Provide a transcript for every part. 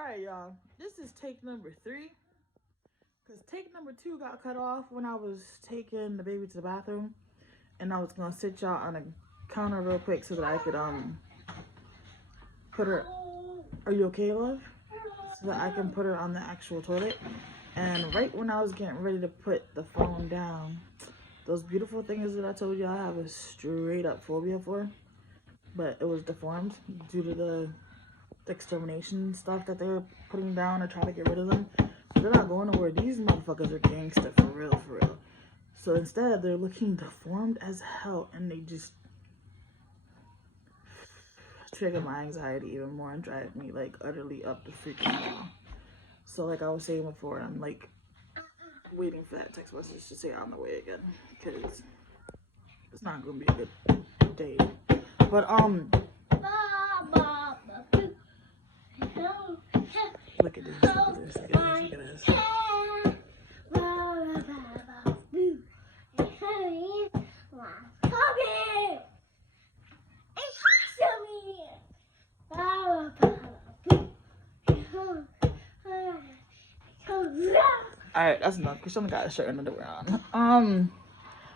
Alright, y'all. This is take number 3. Because take number 2 got cut off when I was taking the baby to the bathroom. And I was going to sit y'all on a counter real quick so that I could, put her... Are you okay, love? So that I can put her on the actual toilet. And right when I was getting ready to put the phone down, those beautiful things that I told you I have a straight up phobia for, but it was deformed due to the extermination stuff that they're putting down to try to get rid of them. They're not going nowhere. These motherfuckers are gangster for real, for real. So instead, they're looking deformed as hell, and they just trigger my anxiety even more and drive me like utterly up the freaking wall. So like I was saying before, I'm like waiting for that text message to say on the way again, because it's not gonna be a good day. But look at this, look at this, look at this, look at this. Alright, that's enough because she only got a shirt and underwear on.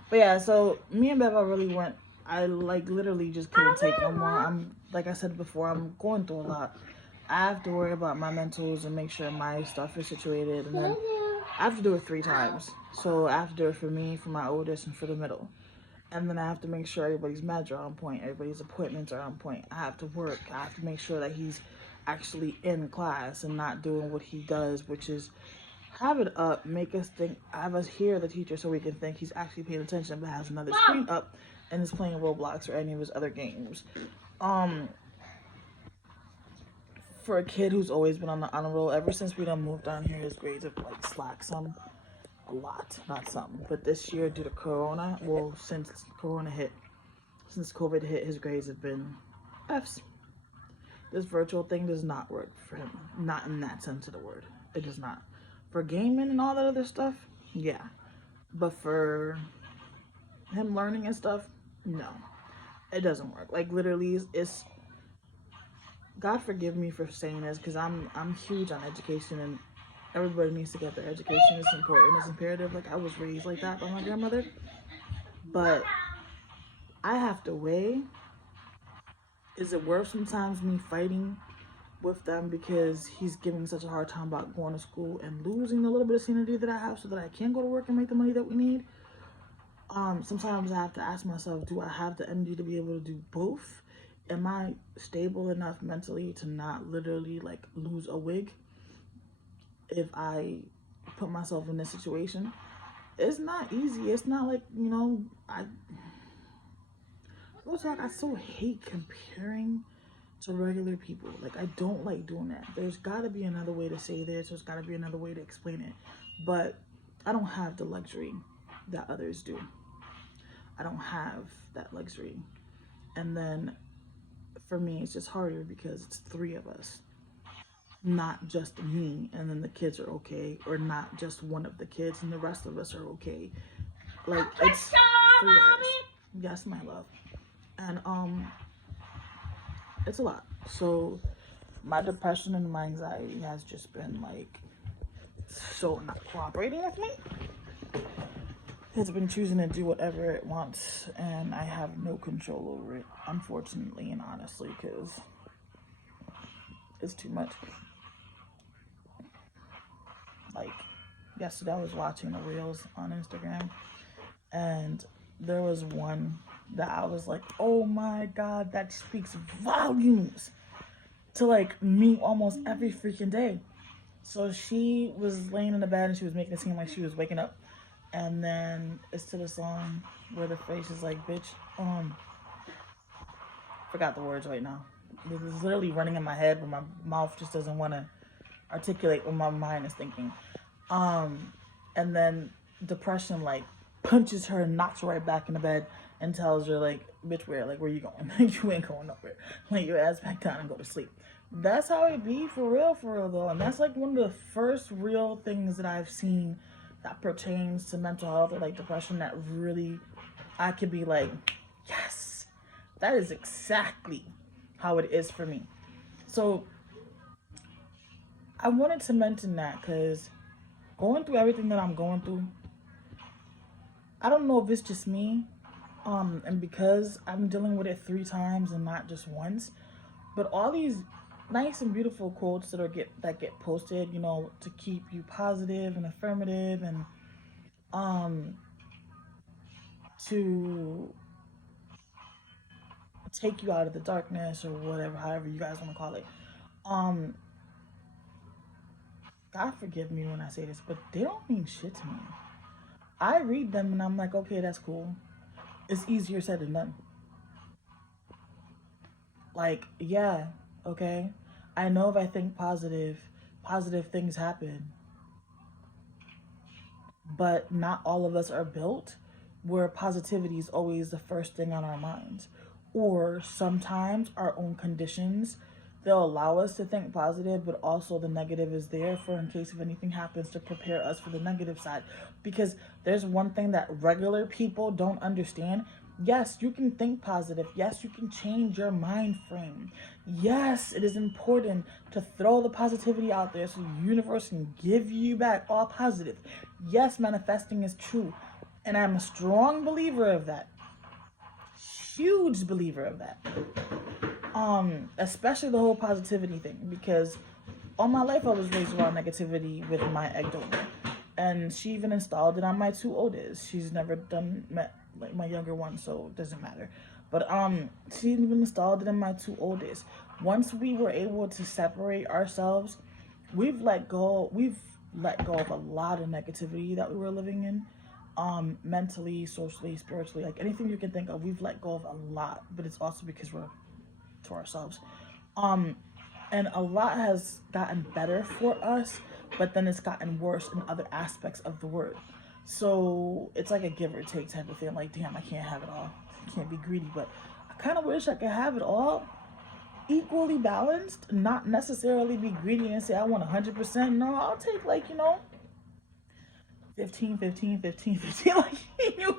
But yeah, so me and Beva really went. I like literally just couldn't take no more. I'm like I said before, I'm going through a lot. I have to worry about my mentals and make sure my stuff is situated, and then I have to do it 3 times. So I have to do it for me, for my oldest, and for the middle. And then I have to make sure everybody's meds are on point, everybody's appointments are on point. I have to work. I have to make sure that he's actually in class and not doing what he does, which is have it up, make us think, have us hear the teacher so we can think he's actually paying attention, but has another screen up and is playing Roblox or any of his other games. For a kid who's always been on the honor roll, ever since we done moved down here, his grades have like slacked some, a lot, not some. But this year, due to Corona, well, since COVID hit, his grades have been F's. This virtual thing does not work for him, not in that sense of the word. It does not. For gaming and all that other stuff, yeah. But for him learning and stuff, no. It doesn't work. Like literally, it's God forgive me for saying this because I'm huge on education and everybody needs to get their education. It's important. It's imperative. Like I was raised like that by my grandmother. But I have to weigh, is it worth sometimes me fighting with them because he's giving such a hard time about going to school and losing a little bit of sanity that I have so that I can go to work and make the money that we need? Sometimes I have to ask myself, do I have the energy to be able to do both? Am I stable enough mentally to not literally like lose a wig if I put myself in this situation? It's not easy. It's not like, you know, I so hate comparing to regular people. Like I don't like doing that. There's gotta be another way to say this. There's gotta be another way to explain it. But I don't have the luxury that others do. I don't have that luxury. And then for me, it's just harder because it's 3 of us, not just me, and then the kids are okay, or not just one of the kids and the rest of us are okay. Like it's 3 of us. Yes, my love. And it's a lot. So my depression and my anxiety has just been like so not cooperating with me. It's been choosing to do whatever it wants, and I have no control over it, unfortunately and honestly, because it's too much. Like, yesterday I was watching the reels on Instagram, and there was one that I was like, oh my God, that speaks volumes to like me almost every freaking day. So she was laying in the bed and she was making it seem like she was waking up. And then it's to the song where the face is like, bitch, forgot the words right now. This is literally running in my head, but my mouth just doesn't want to articulate what my mind is thinking. And then depression like punches her and knocks her right back in the bed and tells her like, bitch, where you going? You ain't going nowhere. Lay your ass back down and go to sleep. That's how it be for real though. And that's like one of the first real things that I've seen that pertains to mental health or like depression that really I could be like, yes, that is exactly how it is for me. So I wanted to mention that because going through everything that I'm going through, I don't know if it's just me, and because I'm dealing with it 3 times and not just once, but all these nice and beautiful quotes that get posted, you know, to keep you positive and affirmative and um to take you out of the darkness or whatever, however you guys want to call it. Um, God forgive me when I say this, but they don't mean shit to me. I read them and I'm like, okay, that's cool. It's easier said than done. Like, yeah, okay. I know if I think positive, positive things happen. But not all of us are built where positivity is always the first thing on our minds. Or sometimes our own conditions, they'll allow us to think positive, but also the negative is there for in case if anything happens to prepare us for the negative side. Because there's one thing that regular people don't understand. Yes, you can think positive. Yes, you can change your mind frame. Yes, it is important to throw the positivity out there so the universe can give you back all positive. Yes, manifesting is true. And I'm a strong believer of that. Huge believer of that. Especially the whole positivity thing, because all my life I was raised around negativity with my egg donor. And she even installed it on my 2 oldest. She's never met like my younger one, so it doesn't matter. But she even installed it in my 2 oldest. Once we were able to separate ourselves, we've let go of a lot of negativity that we were living in. Mentally, socially, spiritually, like anything you can think of, we've let go of a lot. But it's also because we're to ourselves. And a lot has gotten better for us, but then it's gotten worse in other aspects of the word. So it's like a give or take type of thing. Like, damn, I can't have it all. I can't be greedy, but I kind of wish I could have it all equally balanced, not necessarily be greedy and say I want 100%. No, I'll take, like, 15, 15, 15, 15, like,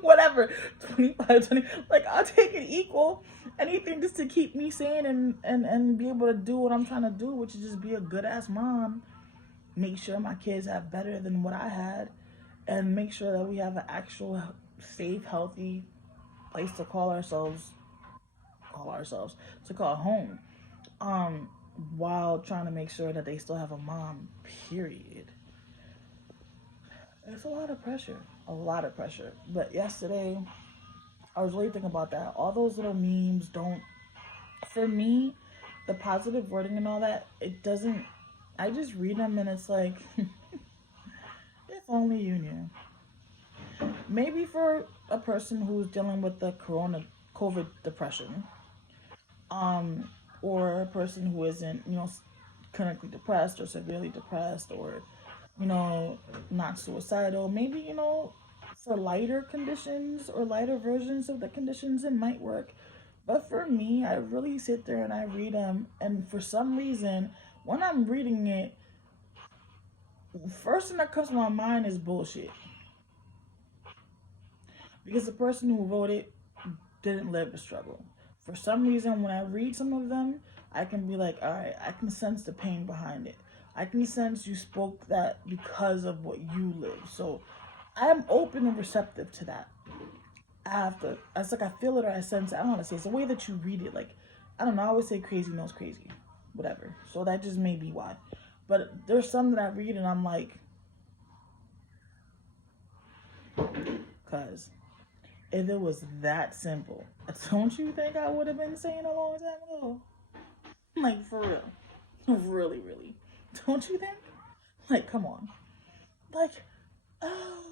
whatever, 25, 20, like, I'll take it equal, anything just to keep me sane and be able to do what I'm trying to do, which is just be a good-ass mom, make sure my kids have better than what I had, and make sure that we have an actual safe, healthy place to call home, while trying to make sure that they still have a mom, period. It's a lot of pressure. A lot of pressure. But yesterday, I was really thinking about that. All those little memes don't, for me, the positive wording and all that, it doesn't, I just read them and it's like, if only you knew. Maybe for a person who's dealing with the COVID depression, or a person who isn't, clinically depressed or severely depressed or, not suicidal. Maybe, for lighter conditions or lighter versions of the conditions, it might work. But for me, I really sit there and I read them. And for some reason, when I'm reading it, first thing that comes to my mind is bullshit. Because the person who wrote it didn't live the struggle. For some reason, when I read some of them, I can be like, all right, I can sense the pain behind it. I can sense you spoke that because of what you live. So I'm open and receptive to that. It's like I feel it or I sense it. I don't know how to say it. It's the way that you read it. Like, I don't know, I always say crazy knows crazy. Whatever. So that just may be why. But there's some that I read and I'm like, cause if it was that simple, don't you think I would have been saying a long time ago? Like, for real. Really, really. Don't you think? Like, come on. Like, oh,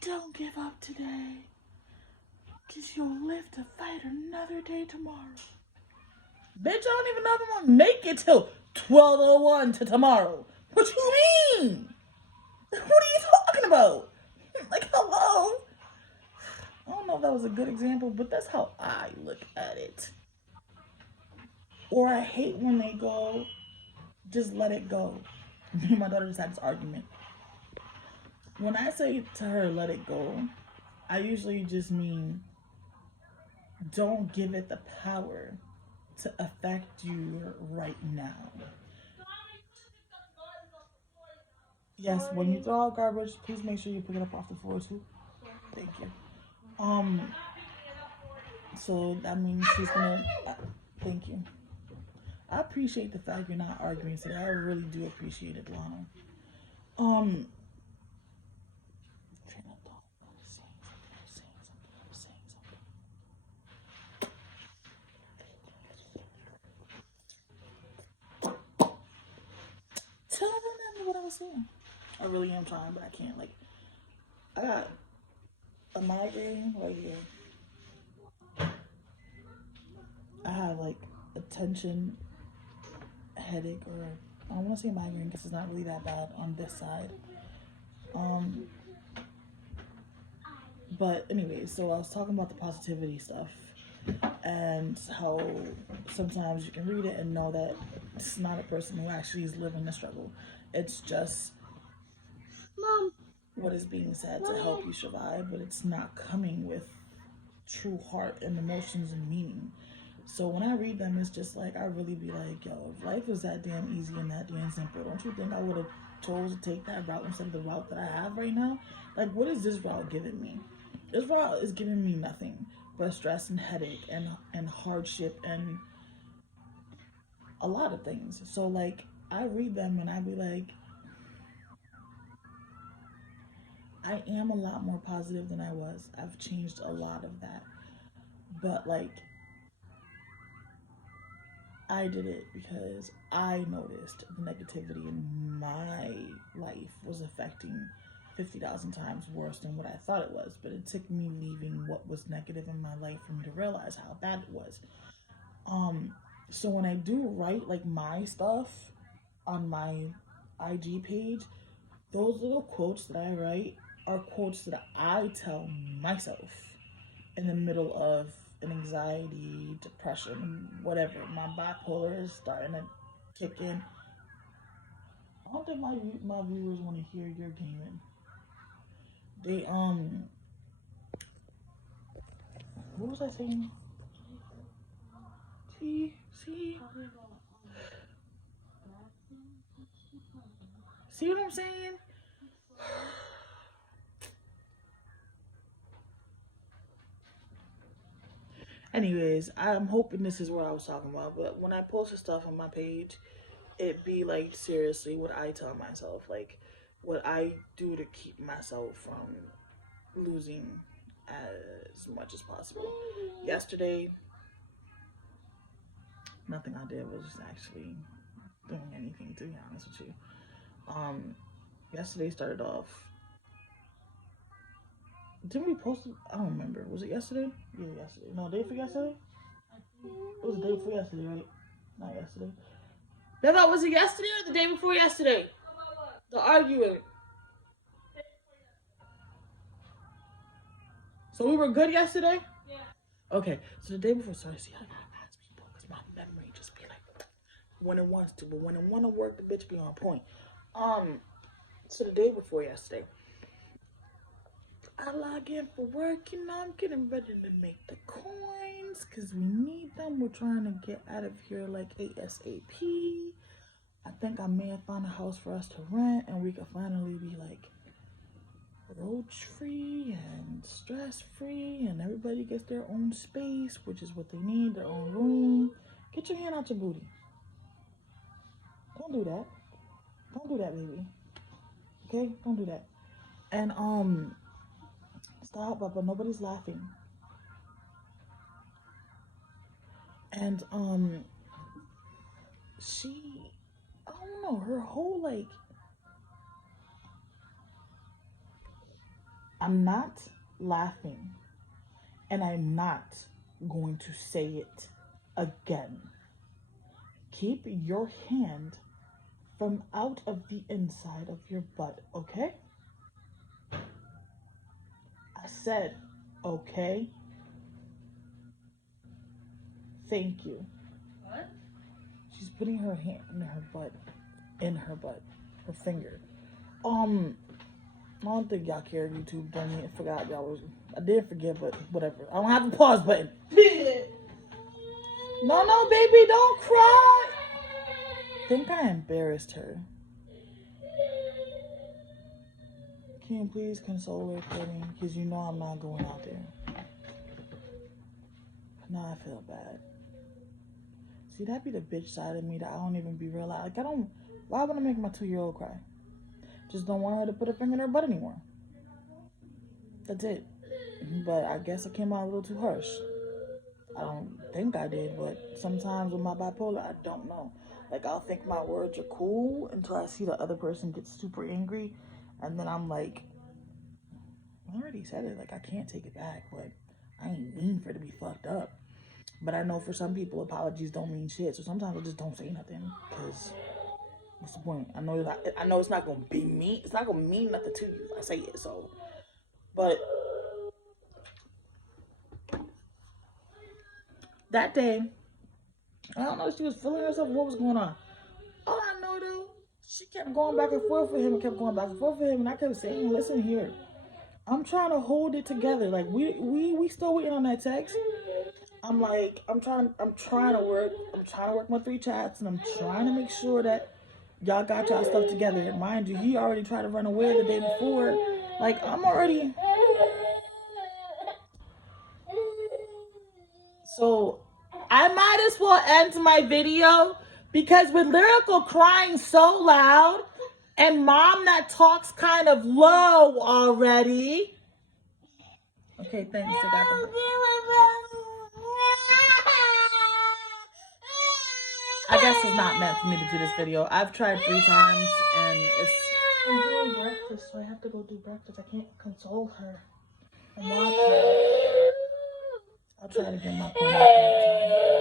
don't give up today. Because you'll live to fight another day tomorrow. Bitch, I don't even know if I'm going to make it till 12:01 to tomorrow. What you mean? What are you talking about? Like, hello? I don't know if that was a good example, but that's how I look at it. Or I hate when they go, just let it go. Me and my daughter just had this argument. When I say to her, let it go, I usually just mean, don't give it the power to affect you right now. Yes, when you throw out garbage, please make sure you pick it up off the floor too. Thank you. So that means she's gonna. Thank you. I appreciate the fact you're not arguing today. I really do appreciate it, Lana. Tell them what I was saying. I really am trying, but I can't. Like, I got a migraine right here. I have like a tension headache, or I don't want to say migraine because it's not really that bad on this side. But anyways, so I was talking about the positivity stuff and how sometimes you can read it and know that it's not a person who actually is living the struggle. It's just what is being said to help you survive, but it's not coming with true heart and emotions and meaning. So when I read them, it's just like, I really be like, yo, if life was that damn easy and that damn simple, don't you think I would have chose to take that route instead of the route that I have right now? Like, what is this route giving me? This route is giving me nothing but stress and headache and hardship and a lot of things. So like, I read them and I be like, I am a lot more positive than I was. I've changed a lot of that. But like, I did it because I noticed the negativity in my life was affecting 50,000 times worse than what I thought it was. But it took me leaving what was negative in my life for me to realize how bad it was. So when I do write like my stuff on my IG page, those little quotes that I write are quotes that I tell myself in the middle of an anxiety, depression, whatever. My bipolar is starting to kick in. I don't think my viewers want to hear your gaming. They what was I saying? See what I'm saying? Anyways, I'm hoping this is what I was talking about. But when I posted stuff on my page, it be like, seriously what I tell myself, like what I do to keep myself from losing as much as possible. Yesterday, nothing I did was actually doing anything, to be honest with you. Yesterday started off. Didn't we post it? I don't remember. Was it yesterday? Yeah, yesterday. No, day before yesterday? It was the day before yesterday, right? Not yesterday. Beba, was it yesterday or the day before yesterday? The arguing. So we were good yesterday? Yeah. Okay, so the day before, sorry, see, I gotta ask people because my memory just be like when it wants to, but when it want to work, the bitch be on point. So the day before yesterday, I log in for work, you know, I'm getting ready to make the coins because we need them. We're trying to get out of here like ASAP. I think I may have found a house for us to rent and we can finally be like roach free and stress free and everybody gets their own space, which is what they need, their own room. Get your hand out your booty. Don't do that. Don't do that, baby. Okay? Don't do that. And stop, but nobody's laughing. And she, I don't know, her whole like, I'm not laughing and I'm not going to say it again. Keep your hand from out of the inside of your butt, okay? I said, okay? Thank you. What? She's putting her hand in her butt, her finger. I don't think y'all care YouTube done me. I forgot y'all was. I did forget, but whatever. I don't have the pause button. No, baby, don't cry. I think I embarrassed her. can you please console her for me? Because you know I'm not going out there. Now I feel bad. See, that be the bitch side of me that I don't even be realizing. Like, why would I make my 2-year-old cry? Just don't want her to put her finger in her butt anymore. That's it. But I guess I came out a little too harsh. I don't think I did, but sometimes with my bipolar, I don't know. Like, I'll think my words are cool until I see the other person get super angry. And then I'm like, I already said it. Like, I can't take it back, but I ain't mean for it to be fucked up. But I know for some people, apologies don't mean shit. So sometimes I just don't say nothing. Because what's the point? I know it's not going to be me. It's not going to mean nothing to you if I say it. So, but that day, I don't know if she was feeling herself or what was going on. All I know, though, she kept going back and forth with him and kept going back and forth with him. And I kept saying, listen here. I'm trying to hold it together. Like, we still waiting on that text. I'm like, I'm trying to work my 3 chats, and I'm trying to make sure that y'all got y'all stuff together. Mind you, he already tried to run away the day before. Like, I'm already. So, I might as well end my video because with Lyrical crying so loud and Mom that talks kind of low already. Okay, thanks. I got them. I guess it's not meant for me to do this video. I've tried 3 times and I'm doing breakfast, so I have to go do breakfast. I can't console her and watch her. I'll try to get my point out next time.